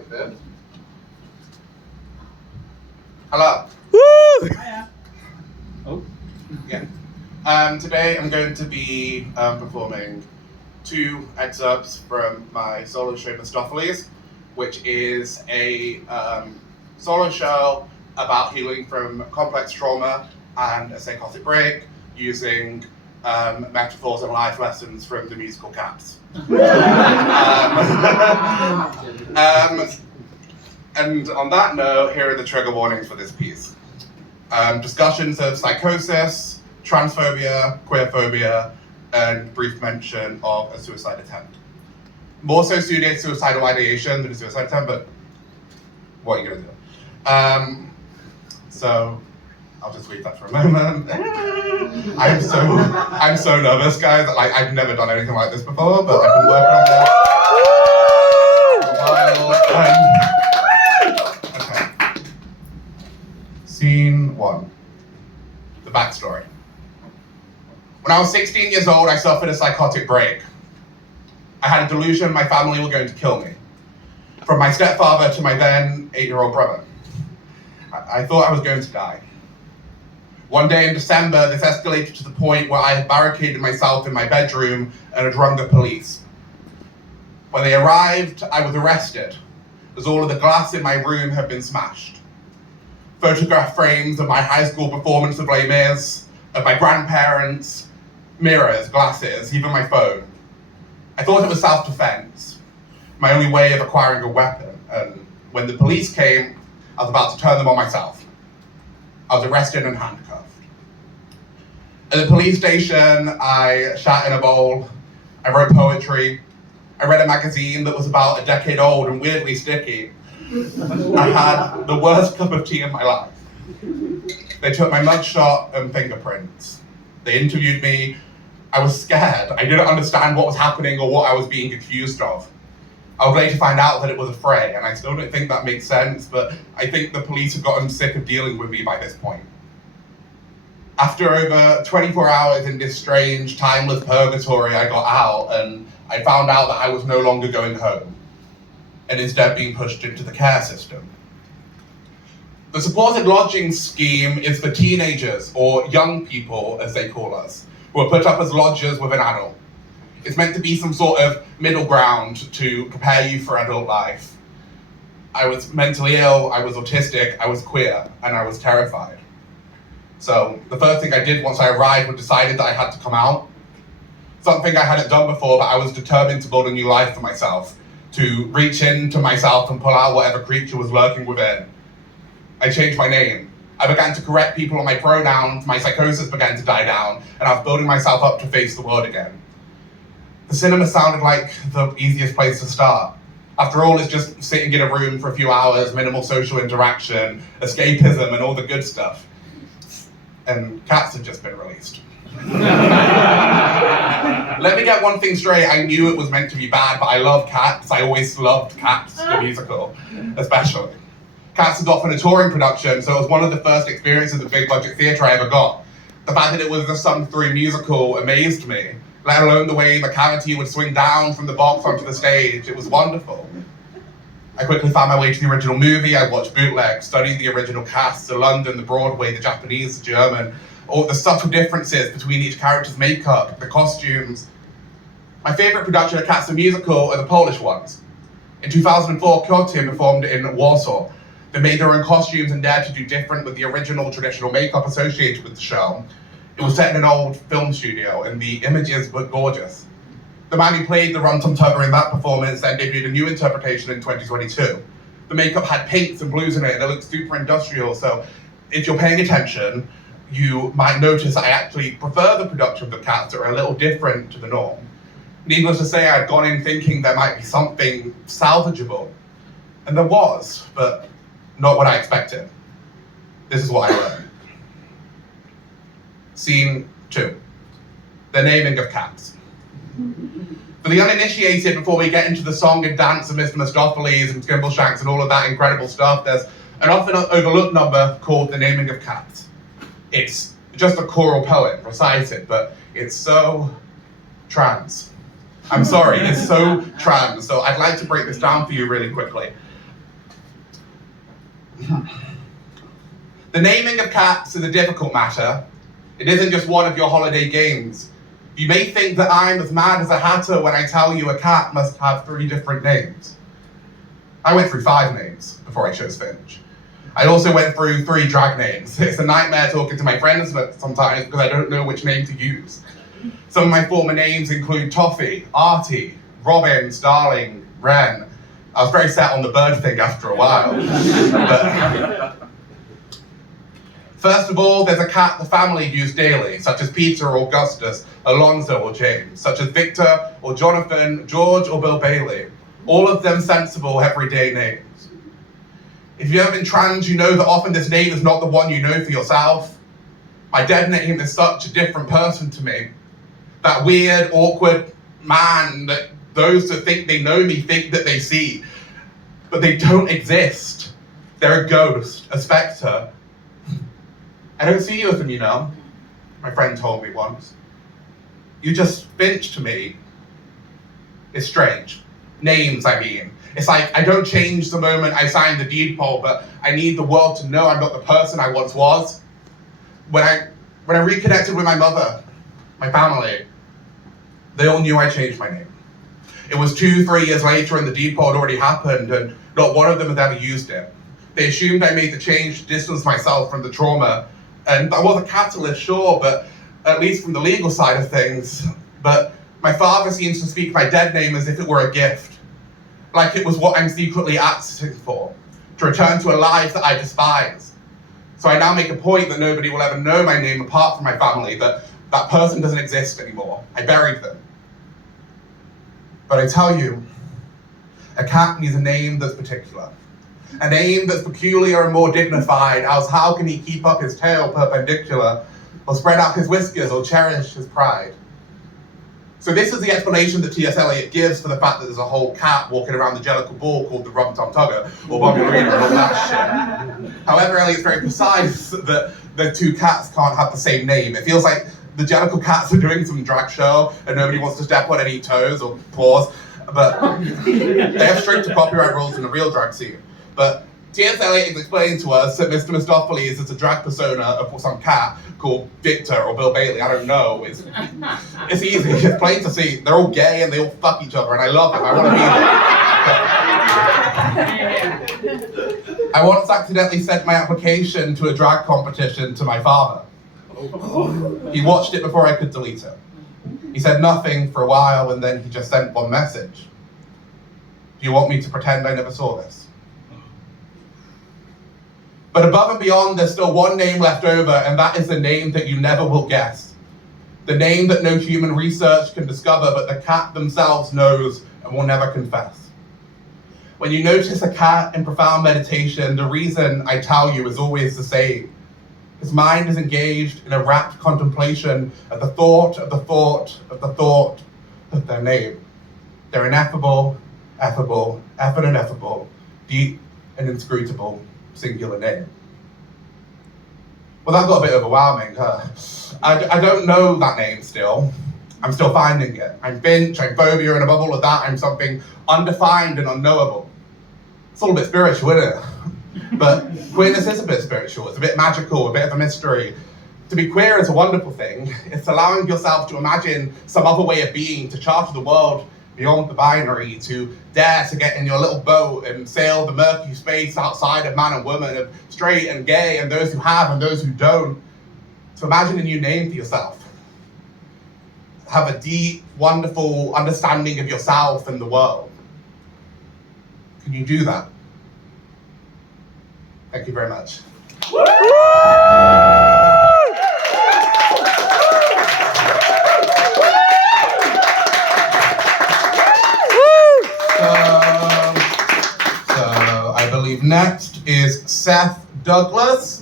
like this. Hello. Woo! Hiya. Oh. Yeah. Today I'm going to be performing 2 excerpts from my solo show MISTOFFELEES, which is a solo show about healing from complex trauma and a psychotic break using metaphors and life lessons from the musical Cats. And on that note, here are the trigger warnings for this piece. Discussions of psychosis, transphobia, queerphobia, and brief mention of a suicide attempt. More so suited suicidal ideation than a suicide attempt, but what are you gonna do? So I'll just leave that for a moment. I'm so nervous, guys. Like, I've never done anything like this before, but I've been working on this for a while. Okay. Scene 1. The backstory. When I was 16 years old, I suffered a psychotic break. I had a delusion my family were going to kill me. From my stepfather to my then 8-year-old brother. I thought I was going to die. One day in December, this escalated to the point where I had barricaded myself in my bedroom and had rung the police. When they arrived, I was arrested, as all of the glass in my room had been smashed. Photograph frames of my high school performance of Les Mis, of my grandparents, mirrors, glasses, even my phone. I thought it was self-defense, my only way of acquiring a weapon, and when the police came, I was about to turn them on myself. I was arrested and handcuffed. At the police station, I sat in a bowl, I wrote poetry, I read a magazine that was about a decade old and weirdly sticky. I had the worst cup of tea in my life. They took my mugshot and fingerprints. They interviewed me. I was scared. I didn't understand what was happening or what I was being accused of. I was later find out that it was a fray, and I still don't think that makes sense, but I think the police had gotten sick of dealing with me by this point. After over 24 hours in this strange, timeless purgatory, I got out, and I found out that I was no longer going home, and instead being pushed into the care system. The supported lodging scheme is for teenagers, or young people, as they call us, who are put up as lodgers with an adult. It's meant to be some sort of middle ground to prepare you for adult life. I was mentally ill, I was autistic, I was queer, and I was terrified. So the first thing I did once I arrived was decided that I had to come out. Something I hadn't done before, but I was determined to build a new life for myself, to reach into myself and pull out whatever creature was lurking within. I changed my name. I began to correct people on my pronouns, my psychosis began to die down, and I was building myself up to face the world again. The cinema sounded like the easiest place to start. After all, it's just sitting in a room for a few hours, minimal social interaction, escapism, and all the good stuff. And Cats had just been released. Let me get one thing straight, I knew it was meant to be bad, but I love Cats. I always loved Cats, the musical, especially. Cats is often a touring production, so it was one of the first experiences of big budget theatre I ever got. The fact that it was a sung-through musical amazed me, let alone the way the cavity would swing down from the box onto the stage. It was wonderful. I quickly found my way to the original movie. I watched bootlegs, studied the original cast, the London, the Broadway, the Japanese, the German, all the subtle differences between each character's makeup, the costumes. My favourite production of Cats the Musical are the Polish ones. In 2004, Koty performed in Warsaw. They made their own costumes and dared to do different with the original traditional makeup associated with the show. It was set in an old film studio, and the images were gorgeous. The man who played the Rum Tum Tugger in that performance then debuted a new interpretation in 2022. The makeup had pinks and blues in it, and it looked super industrial, so if you're paying attention, you might notice I actually prefer the production of the Cats that are a little different to the norm. Needless to say, I'd gone in thinking there might be something salvageable, and there was, but not what I expected. This is what I learned. Scene 2. The naming of Cats. For the uninitiated, before we get into the song and dance of Mr. MISTOFFELEES and Skimbleshanks and all of that incredible stuff, there's an often overlooked number called The Naming of Cats. It's just a choral poem recited, but it's so trans. I'm sorry, it's so trans. So I'd like to break this down for you really quickly. The naming of cats is a difficult matter. It isn't just one of your holiday games. You may think that I'm as mad as a hatter when I tell you a cat must have 3 different names. I went through 5 names before I chose Finch. I also went through 3 drag names. It's a nightmare talking to my friends sometimes because I don't know which name to use. Some of my former names include Toffee, Artie, Robin, Starling, Wren. I was very set on the bird thing after a while. But first of all, there's a cat the family use daily, such as Peter or Augustus, Alonzo or James, such as Victor or Jonathan, George or Bill Bailey. All of them sensible, everyday names. If you've ever been trans, you know that often this name is not the one you know for yourself. My dead name is such a different person to me. That weird, awkward man that those that think they know me think that they see, but they don't exist. They're a ghost, a spectre. I don't see you as them, you know, my friend told me once. You just Finch to me. It's strange. Names, I mean. It's like I don't change the moment I sign the deed poll, but I need the world to know I'm not the person I once was. When I reconnected with my mother, my family, they all knew I changed my name. It was 2-3 years later and the deed poll had already happened and not one of them had ever used it. They assumed I made the change to distance myself from the trauma, and I was a catalyst, sure, but at least from the legal side of things. But my father seems to speak my dead name as if it were a gift. Like it was what I'm secretly asking for, to return to a life that I despise. So I now make a point that nobody will ever know my name apart from my family, that that person doesn't exist anymore. I buried them. But I tell you, a cat needs a name that's particular. A name that's peculiar and more dignified, else how can he keep up his tail perpendicular, or spread out his whiskers, or cherish his pride? So this is the explanation that T.S. Eliot gives for the fact that there's a whole cat walking around the Jellicle Ball called the Rum-Tum Tugger, or Bobby Marina, and all that shit. However, Eliot's very precise that the 2 cats can't have the same name. It feels like the Jellicle cats are doing some drag show, and nobody wants to step on any toes or paws, but they have stricter copyright rules in the real drag scene. But T.S. Eliot is explaining to us that Mr. MISTOFFELEES is a drag persona of some cat called Victor or Bill Bailey. I don't know. It's easy. It's plain to see. They're all gay and they all fuck each other, and I love them. I want to be them. I once accidentally sent my application to a drag competition to my father. He watched it before I could delete it. He said nothing for a while, and then he just sent one message. Do you want me to pretend I never saw this? But above and beyond, there's still one name left over, and that is the name that you never will guess. The name that no human research can discover, but the cat themselves knows and will never confess. When you notice a cat in profound meditation, the reason I tell you is always the same. His mind is engaged in a rapt contemplation of the thought of the thought of the thought of their name. Their ineffable, effable, effort and ineffable, deep and inscrutable, singular name. Well, that got a bit overwhelming, huh? I don't know that name still. I'm still finding it. I'm Finch, I'm phobia, and above all of that, I'm something undefined and unknowable. It's all a bit spiritual, isn't it? But queerness is a bit spiritual. It's a bit magical, a bit of a mystery. To be queer is a wonderful thing. It's allowing yourself to imagine some other way of being, to charter the world beyond the binary, to dare to get in your little boat and sail the murky space outside of man and woman, of straight and gay, and those who have and those who don't. To imagine a new name for yourself. Have a deep, wonderful understanding of yourself and the world. Can you do that? Thank you very much. So I believe next is Seth Douglas.